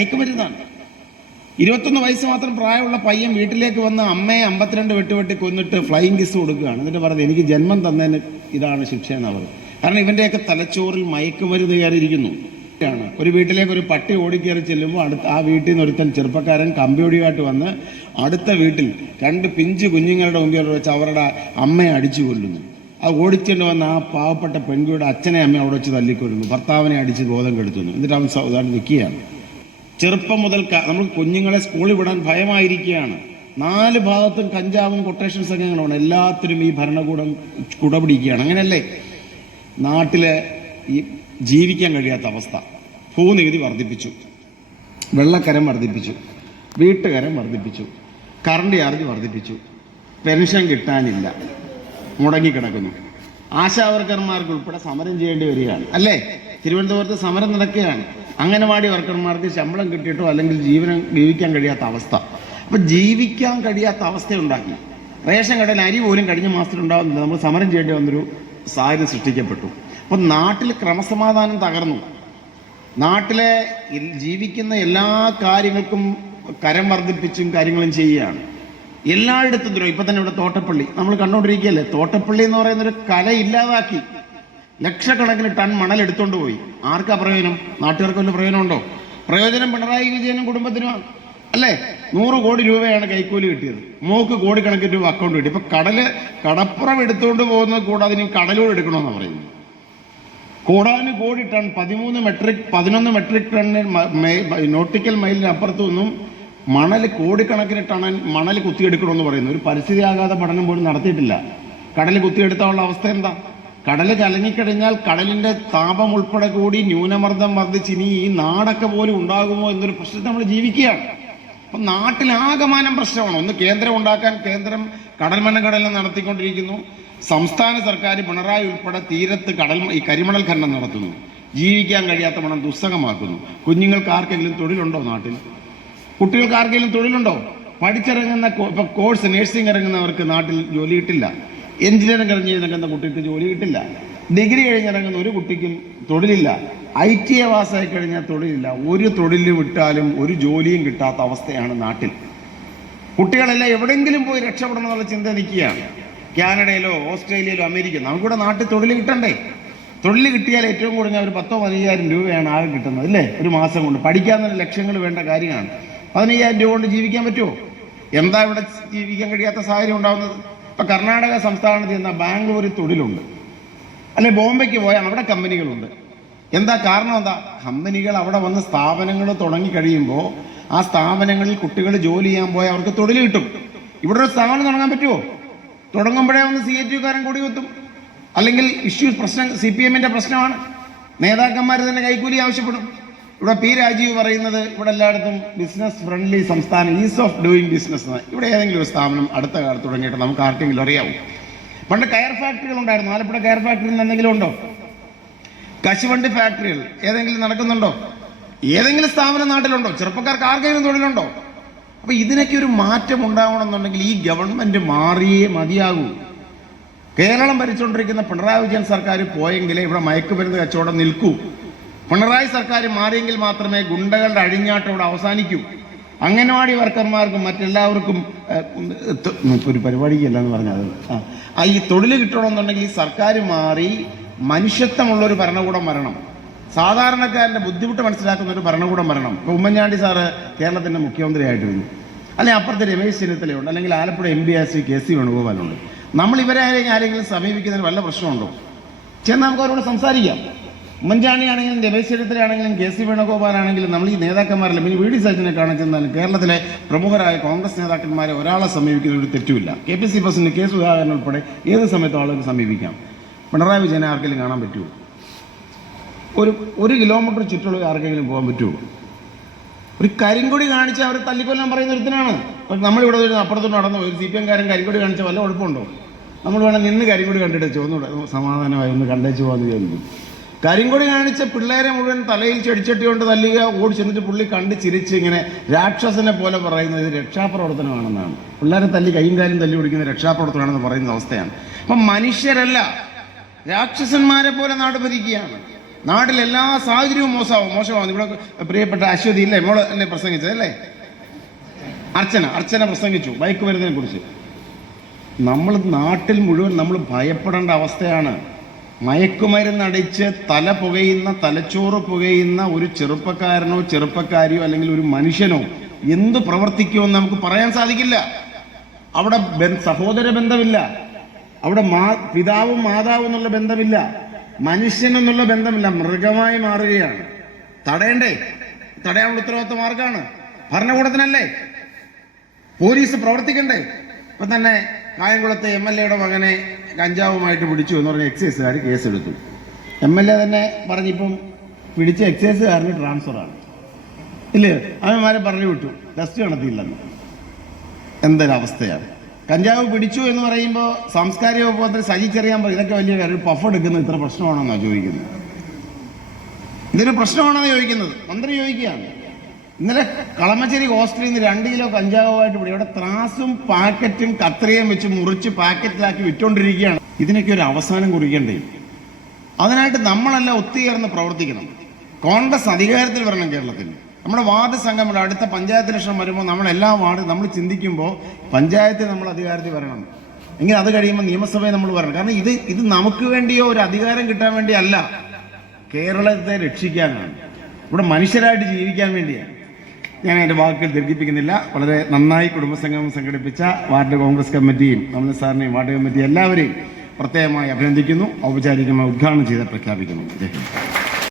മയക്കുമരുന്നാണ്. ഇരുപത്തൊന്ന് വയസ്സ് മാത്രം പ്രായമുള്ള പയ്യൻ വീട്ടിലേക്ക് വന്ന് അമ്മയെ അമ്പത്തിരണ്ട് വെട്ടുവെട്ടി കൊന്നിട്ട് ഫ്ലൈയിങ് കിസ് കൊടുക്കുകയാണ്. എന്നിട്ട് പറഞ്ഞത് എനിക്ക് ജന്മം തന്നതിന് ഇതാണ് ശിക്ഷ എന്ന് പറയും കാരണം ഇവന്റെയൊക്കെ തലച്ചോറിൽ മയക്കുമരുന്ന് കയറിയിരിക്കുന്നു ാണ്. ഒരു വീട്ടിലേക്ക് ഒരു പട്ടി ഓടിക്കയറി ചെല്ലുമ്പോൾ അടുത്ത ആ വീട്ടിൽ നിന്ന് ഒരുത്തൻ ചെറുപ്പക്കാരൻ കമ്പിയോടിയായിട്ട് വന്ന് അടുത്ത വീട്ടിൽ രണ്ട് പിഞ്ച് കുഞ്ഞുങ്ങളുടെ മുമ്പിൽ വെച്ച് അവരുടെ അമ്മയെ അടിച്ചു കൊല്ലുന്നു. അത് ഓടിച്ചുകൊണ്ട് വന്ന ആ പാവപ്പെട്ട പെൺകുട്ടിയുടെ അച്ഛനെ അമ്മയെ അവിടെ വെച്ച് തല്ലിക്കൊല്ലുന്നു. ഭർത്താവിനെ അടിച്ച് ബോധം കെടുത്തുന്നു എന്നിട്ട് അവൻ നിൽക്കുകയാണ് ചെറുപ്പം മുതൽ നമ്മൾ കുഞ്ഞുങ്ങളെ സ്കൂളിൽ വിടാൻ ഭയമായിരിക്കുകയാണ്. നാല് ഭാഗത്തും കഞ്ചാവും കൊട്ടേഷൻ സംഘങ്ങളുമാണ്. എല്ലാത്തിനും ഈ ഭരണകൂടം കുടപിടിക്കുകയാണ്. അങ്ങനെയല്ലേ? നാട്ടിലെ ഈ ജീവിക്കാൻ കഴിയാത്ത അവസ്ഥ. ഭൂനികുതി വർദ്ധിപ്പിച്ചു. വെള്ളക്കരം വർദ്ധിപ്പിച്ചു. വീട്ടുകരം വർദ്ധിപ്പിച്ചു. കറണ്ട് ചാർജ് വർദ്ധിപ്പിച്ചു. പെൻഷൻ കിട്ടാനില്ല. മുടങ്ങിക്കിടക്കുന്നു. ആശാവർക്കർമാർക്ക് ഉൾപ്പെടെ സമരം ചെയ്യേണ്ടി വരികയാണ്. അല്ലേ? തിരുവനന്തപുരത്ത് സമരം നടക്കുകയാണ്. അംഗനവാടി വർക്കർമാർക്ക് ശമ്പളം കിട്ടിയിട്ടോ അല്ലെങ്കിൽ ജീവനം ജീവിക്കാൻ കഴിയാത്ത അവസ്ഥ. അപ്പൊ ജീവിക്കാൻ കഴിയാത്ത അവസ്ഥ ഉണ്ടാക്കി റേഷൻ കടയിൽ അരി പോലും കഴിഞ്ഞ മാസത്തിൽ ഉണ്ടാകുന്നില്ല നമ്മൾ സമരം ചെയ്യേണ്ടി വന്നൊരു സാഹചര്യം സൃഷ്ടിക്കപ്പെട്ടു. അപ്പൊ നാട്ടിൽ ക്രമസമാധാനം തകർന്നു. നാട്ടിലെ ജീവിക്കുന്ന എല്ലാ കാര്യങ്ങൾക്കും കരം വർദ്ധിപ്പിച്ചും കാര്യങ്ങളും ചെയ്യുകയാണ്. എല്ലായിടത്തും ഇപ്പൊ തന്നെ ഇവിടെ തോട്ടപ്പള്ളി. നമ്മൾ കണ്ടുകൊണ്ടിരിക്കുകയല്ലേ തോട്ടപ്പള്ളി എന്ന് പറയുന്നൊരു കല ഇല്ലാതാക്കി. ലക്ഷക്കണക്കിന് ടൺ മണൽ എടുത്തുകൊണ്ട് പോയി. ആർക്കാ പ്രയോജനം? നാട്ടുകാർക്ക് വല്ല പ്രയോജനമുണ്ടോ? പ്രയോജനം പിണറായി വിജയനും കുടുംബത്തിനുമാണ് അല്ലേ? നൂറ് കോടി രൂപയാണ് കൈക്കൂലി കിട്ടിയത്. മൂക്ക് കോടിക്കണക്കിന് രൂപ അക്കൗണ്ട് കിട്ടി. ഇപ്പൊ കടൽ കടപ്പുറം എടുത്തുകൊണ്ട് പോകുന്നത് കൂടാതെ ഇനി കടലൂടെ എടുക്കണമെന്നാണ് പറയുന്നത്. കോടാനു കോടി ടൺ പതിമൂന്ന് മെട്രിക് പതിനൊന്ന് മെട്രിക് ടണ്ണിൽ നോട്ടിക്കൽ മൈലിന് അപ്പുറത്തു നിന്നും മണൽ കോടിക്കണക്കിന് ടൺ മണൽ കുത്തിയെടുക്കണമെന്ന് പറയുന്നു ഒരു പരിസ്ഥിതി ആഘാത പഠനം പോലും നടത്തിയിട്ടില്ല. കടൽ കുത്തിയെടുത്താനുള്ള അവസ്ഥ എന്താ? കടൽ കലങ്ങിക്കഴിഞ്ഞാൽ കടലിന്റെ താപം ഉൾപ്പെടെ കൂടി ന്യൂനമർദ്ദം വർദ്ധിച്ച് ഇനി ഈ നാടൊക്കെ പോലും ഉണ്ടാകുമോ എന്നൊരു പ്രശ്നത്തിൽ നമ്മൾ ജീവിക്കുകയാണ്. അപ്പം നാട്ടിലാകമാനം പ്രശ്നമാണ്. ഒന്ന് കേന്ദ്രം ഉണ്ടാക്കാൻ കേന്ദ്രം കടൽമണ്ണ കടലിൽ നടത്തിക്കൊണ്ടിരിക്കുന്നു. സംസ്ഥാന സർക്കാർ പിണറായി ഉൾപ്പെടെ തീരത്ത് കടൽ ഈ കരിമണൽ ഖനനം നടത്തുന്നു. ജീവിക്കാൻ കഴിയാത്ത മണം ദുസ്സഹമാക്കുന്നു. കുഞ്ഞുങ്ങൾക്ക് ആർക്കെങ്കിലും തൊഴിലുണ്ടോ നാട്ടിൽ? കുട്ടികൾക്ക് ആർക്കെങ്കിലും തൊഴിലുണ്ടോ? പഠിച്ചിറങ്ങുന്ന ഇപ്പം കോഴ്സ് നേഴ്സിംഗ് ഇറങ്ങുന്നവർക്ക് നാട്ടിൽ ജോലി കിട്ടില്ല. എഞ്ചിനീയറിംഗ് കഴിഞ്ഞ് ഇറങ്ങുന്ന കുട്ടിക്ക് ജോലി കിട്ടില്ല? ഡിഗ്രി കഴിഞ്ഞിറങ്ങുന്ന ഒരു കുട്ടിക്കും തൊഴിലില്ല. ഐ ടി എ പാസ്സായി കഴിഞ്ഞാൽ തൊഴിലില്ല. ഒരു തൊഴിൽ വിട്ടാലും ഒരു ജോലിയും കിട്ടാത്ത അവസ്ഥയാണ് നാട്ടിൽ. കുട്ടികളെല്ലാം എവിടെയെങ്കിലും പോയി രക്ഷപ്പെടണം എന്നുള്ള ചിന്ത നിൽക്കുകയാണ്. കാനഡയിലോ ഓസ്ട്രേലിയയിലോ അമേരിക്ക നമുക്കിവിടെ നാട്ടിൽ തൊഴിൽ കിട്ടണ്ടേ? തൊഴിൽ കിട്ടിയാൽ ഏറ്റവും കുറഞ്ഞ ഒരു പത്തോ പതിനയ്യായിരം രൂപയാണ് ആകെ കിട്ടുന്നത് അല്ലേ? ഒരു മാസം കൊണ്ട്. പഠിക്കാൻ തന്നെ ലക്ഷങ്ങൾ വേണ്ട കാര്യമാണ്. പതിനയ്യായിരം രൂപ കൊണ്ട് ജീവിക്കാൻ പറ്റുമോ? എന്താ ഇവിടെ ജീവിക്കാൻ കഴിയാത്ത സാഹചര്യം ഉണ്ടാവുന്നത്? ഇപ്പൊ കർണാടക സംസ്ഥാനത്ത് ചെന്ന ബാംഗ്ലൂരിൽ തൊഴിലുണ്ട്. അല്ലെ ബോംബെക്ക് പോയാൽ അവിടെ കമ്പനികളുണ്ട്. എന്താ കാരണം എന്താ? കമ്പനികൾ അവിടെ വന്ന് സ്ഥാപനങ്ങൾ തുടങ്ങി കഴിയുമ്പോൾ ആ സ്ഥാപനങ്ങളിൽ കുട്ടികൾ ജോലി ചെയ്യാൻ പോയാൽ അവർക്ക് തൊഴിൽ കിട്ടും. ഇവിടെ ഒരു സ്ഥാപനം തുടങ്ങാൻ പറ്റുമോ? തുടങ്ങുമ്പോഴേ ഒന്ന് സി എച്ച് യുക്കാരൻ കൂടി കുത്തും. അല്ലെങ്കിൽ ഇഷ്യൂസ് പ്രശ്നം സി പി എമ്മിന്റെ പ്രശ്നമാണ്. നേതാക്കന്മാർ തന്നെ കൈക്കൂലി ആവശ്യപ്പെടും. ഇവിടെ പി രാജീവ് പറയുന്നത് ഇവിടെ എല്ലായിടത്തും ബിസിനസ് ഫ്രണ്ട്ലി സംസ്ഥാനം ഈസ് ഓഫ് ഡൂയിങ് ബിസിനസ് ഇവിടെ ഏതെങ്കിലും ഒരു സ്ഥാപനം അടുത്ത കാലത്ത് തുടങ്ങിയിട്ട് നമുക്ക് ആർക്കെങ്കിലും അറിയാവും. പണ്ട് കയർ ഫാക്ടറികൾ ഉണ്ടായിരുന്നു. ആലപ്പുഴ കയർ ഫാക്ടറിയിൽ നിന്ന് എന്തെങ്കിലും ഉണ്ടോ? കശുവണ്ടി ഫാക്ടറികൾ ഏതെങ്കിലും നടക്കുന്നുണ്ടോ? ഏതെങ്കിലും സ്ഥാപനം നാട്ടിലുണ്ടോ? ചെറുപ്പക്കാർക്ക് ആർക്കെങ്കിലും തൊഴിലുണ്ടോ? അപ്പൊ ഇതിനൊക്കെ ഒരു മാറ്റം ഉണ്ടാവണമെന്നുണ്ടെങ്കിൽ ഈ ഗവൺമെന്റ് മാറിയേ മതിയാകൂ. കേരളം ഭരിച്ചുകൊണ്ടിരിക്കുന്ന പിണറായി വിജയൻ സർക്കാർ പോയെങ്കിലേ ഇവിടെ മയക്കുമരുന്ന് കച്ചവടം നിൽക്കൂ. പിണറായി സർക്കാർ മാറിയെങ്കിൽ മാത്രമേ ഗുണ്ടകളുടെ അഴിഞ്ഞാട്ടം ഇവിടെ അവസാനിക്കൂ. അംഗനവാടി വർക്കർമാർക്കും മറ്റെല്ലാവർക്കും ഒരു പരിപാടിക്കല്ല എന്ന് പറഞ്ഞത് ആ ഈ തൊഴിൽ കിട്ടണമെന്നുണ്ടെങ്കിൽ ഈ സർക്കാർ മാറി മനുഷ്യത്വമുള്ളൊരു ഭരണകൂടം വരണം. സാധാരണക്കാരന്റെ ബുദ്ധിമുട്ട് മനസ്സിലാക്കുന്ന ഒരു ഭരണകൂടം വരണം. ഇപ്പോൾ ഉമ്മൻചാണ്ടി സാറ് കേരളത്തിന്റെ മുഖ്യമന്ത്രിയായിട്ട് വരുന്നു അല്ലെങ്കിൽ അപ്പുറത്തെ രമേശ് ചെന്നിത്തലയുണ്ട് അല്ലെങ്കിൽ Alappuzha M B C K C വേണുഗോപാലുണ്ട്. നമ്മൾ ഇവരെ ആരെങ്കിലും ആരെങ്കിലും സമീപിക്കുന്നതിന് വല്ല പ്രശ്നമുണ്ടോ? ചെന്ന് നമുക്ക് അവരോട് സംസാരിക്കാം. ഉമ്മൻചാണ്ടി ആണെങ്കിലും രമേശ് ചെന്നിത്തലയാണെങ്കിലും കെ സി വേണുഗോപാലാണെങ്കിലും നമ്മൾ ഈ നേതാക്കന്മാരെല്ലാം പിന്നെ വി ഡി സജിനെ കാണിച്ചെന്നാൽ കേരളത്തിലെ പ്രമുഖരായ കോൺഗ്രസ് നേതാക്കന്മാരെ ഒരാളെ സമീപിക്കുന്ന ഒരു തെറ്റുമില്ല. K P C president K Sudhakaran ഉൾപ്പെടെ ഏത് സമയത്തും ആളുകൾക്ക് സമീപിക്കാം. പിണറായി വിജയനെ ആർക്കെങ്കിലും കാണാൻ പറ്റുമോ? ഒരു ഒരു കിലോമീറ്റർ ചുറ്റുള്ള ആർക്കെങ്കിലും പോകാൻ പറ്റുമോ? ഒരു കരിങ്കൊടി കാണിച്ച് അവർ തല്ലിക്കൊല്ലാൻ പറയുന്ന ഒരുത്തിനാണ്. നമ്മളിവിടെ ഒരു അപ്പുറത്തോട്ട് നടന്നു ഒരു സി പി എംകാരൻ കരിങ്കൊടി കാണിച്ച വല്ല കുഴപ്പമുണ്ടോ നമ്മൾ വേണം നിന്ന് കരിങ്കൊടി കണ്ടിട്ട് ചോന്നൂടെ സമാധാനമായി ഒന്ന് കണ്ടേച്ച് പോകാമെന്ന് വിചാരിക്കും. കരിങ്കൊടി കാണിച്ച പിള്ളേരെ മുഴുവൻ തലയിൽ ചെടിച്ചട്ടി കൊണ്ട് തല്ലുക ഓടി ചെന്നിട്ട് പുള്ളി കണ്ട് ചിരിച്ച് ഇങ്ങനെ രാക്ഷസനെ പോലെ പറയുന്നത് ഇത് രക്ഷാപ്രവർത്തനമാണെന്നാണ്. പിള്ളേരെ തല്ലി കൈയും കാലും തല്ലി പിടിക്കുന്ന രക്ഷാപ്രവർത്തനമാണെന്ന് പറയുന്ന അവസ്ഥയാണ്. അപ്പം മനുഷ്യരല്ല രാക്ഷസന്മാരെ പോലെ നാട് ഭരിക്കുകയാണ്. നാട്ടിൽ എല്ലാ സാഹചര്യവും മോശമാവും. മോശമാവും. ഇവിടെ പ്രിയപ്പെട്ട അശ്വതി ഇല്ലേ? മോൾ അല്ലേ പ്രസംഗിച്ചത് അല്ലേ? അർച്ചന അർച്ചന പ്രസംഗിച്ചു. ബൈക്ക് വരുന്നതിനെ കുറിച്ച്. നമ്മൾ നാട്ടിൽ മുഴുവൻ നമ്മൾ ഭയപ്പെടേണ്ട അവസ്ഥയാണ്. മയക്കുമരുന്നടിച്ച് തല പുകയുന്ന തലച്ചോറ് പുകയുന്ന ഒരു ചെറുപ്പക്കാരനോ ചെറുപ്പക്കാരിയോ അല്ലെങ്കിൽ ഒരു മനുഷ്യനോ എന്ത് പ്രവർത്തിക്കുമെന്ന് നമുക്ക് പറയാൻ സാധിക്കില്ല. അവിടെ സഹോദര ബന്ധമില്ല. അവിടെ മാ പിതാവും മാതാവും എന്നുള്ള ബന്ധമില്ല. മനുഷ്യൻ എന്നുള്ള ബന്ധമില്ല. മൃഗമായി മാറുകയാണ്. തടയണ്ടേ? തടയാനുള്ള ഉത്തരവാദിത്വം ആർക്കാണ് ഭരണകൂടത്തിനല്ലേ? പോലീസ് പ്രവർത്തിക്കണ്ടേ? ഇപ്പൊ തന്നെ കായംകുളത്തെ എം എൽ എയുടെ മകനെ കഞ്ചാവുമായിട്ട് പിടിച്ചു എന്ന് പറഞ്ഞ എക്സൈസുകാർ കേസെടുത്തു. എം എൽ എ തന്നെ പറഞ്ഞിപ്പം പിടിച്ച എക്സൈസുകാരന് ട്രാൻസ്ഫറാണ് ഇല്ലേ? അവന്മാരെ പറഞ്ഞു വിട്ടു ടെസ്റ്റ് നടത്തിയില്ലെന്ന് എന്തൊരവസ്ഥയാണ്. കഞ്ചാവ് പിടിച്ചു എന്ന് പറയുമ്പോൾ സാംസ്കാരിക വകുപ്പ് മന്ത്രി സഹിച്ചറിയാൻ ചെറിയാൻ പറയും ഇതൊക്കെ വലിയ കാര്യം പഫ് എടുക്കുന്ന ഇത്ര പ്രശ്നമാണെന്നാണ് ചോദിക്കുന്നത്. ഇതൊരു പ്രശ്നമാണെന്ന് ചോദിക്കുന്നത്. മന്ത്രി ചോദിക്കുകയാണ്. ഇന്നലെ കളമശ്ശേരി ഹോസ്റ്റലിൽ നിന്ന് രണ്ട് കിലോ കഞ്ചാവുമായിട്ട് ഇവിടെ ഇവിടെ ത്രാസും പാക്കറ്റും കത്രിയും വെച്ച് മുറിച്ച് പാക്കറ്റിലാക്കി വിറ്റുകൊണ്ടിരിക്കുകയാണ് ഇതിനൊക്കെ ഒരു അവസാനം കുറിക്കേണ്ടേ അതിനായിട്ട് നമ്മളെല്ലാം ഒത്തുചേർന്ന് പ്രവർത്തിക്കണം. കോൺഗ്രസ് അധികാരത്തിൽ വരണം കേരളത്തിൽ. നമ്മുടെ വാർഡ് സംഘം അടുത്ത പഞ്ചായത്ത് ലക്ഷം വരുമ്പോൾ നമ്മൾ എല്ലാ വാർഡ് നമ്മൾ ചിന്തിക്കുമ്പോൾ പഞ്ചായത്തിൽ നമ്മൾ അധികാരത്തിൽ വരണം. എങ്കിൽ അത് കഴിയുമ്പോൾ നിയമസഭയെ നമ്മൾ വരണം. കാരണം ഇത് ഇത് നമുക്ക് വേണ്ടിയോ ഒരു അധികാരം കിട്ടാൻ വേണ്ടിയല്ല കേരളത്തെ രക്ഷിക്കാനാണ്. ഇവിടെ മനുഷ്യരായിട്ട് ജീവിക്കാൻ വേണ്ടിയാണ്. ഞാൻ എന്റെ വാക്കുകൾ ദീർഘിപ്പിക്കുന്നില്ല. വളരെ നന്നായി കുടുംബസംഗമം സംഘടിപ്പിച്ച വാർഡ് കോൺഗ്രസ് കമ്മിറ്റിയും നമ്മുടെ സാറിനെയും വാർഡ് കമ്മിറ്റി എല്ലാവരെയും പ്രത്യേകമായി അഭിനന്ദിക്കുന്നു. ഔപചാരികമായി ഉദ്ഘാടനം ചെയ്ത് പ്രഖ്യാപിക്കുന്നു.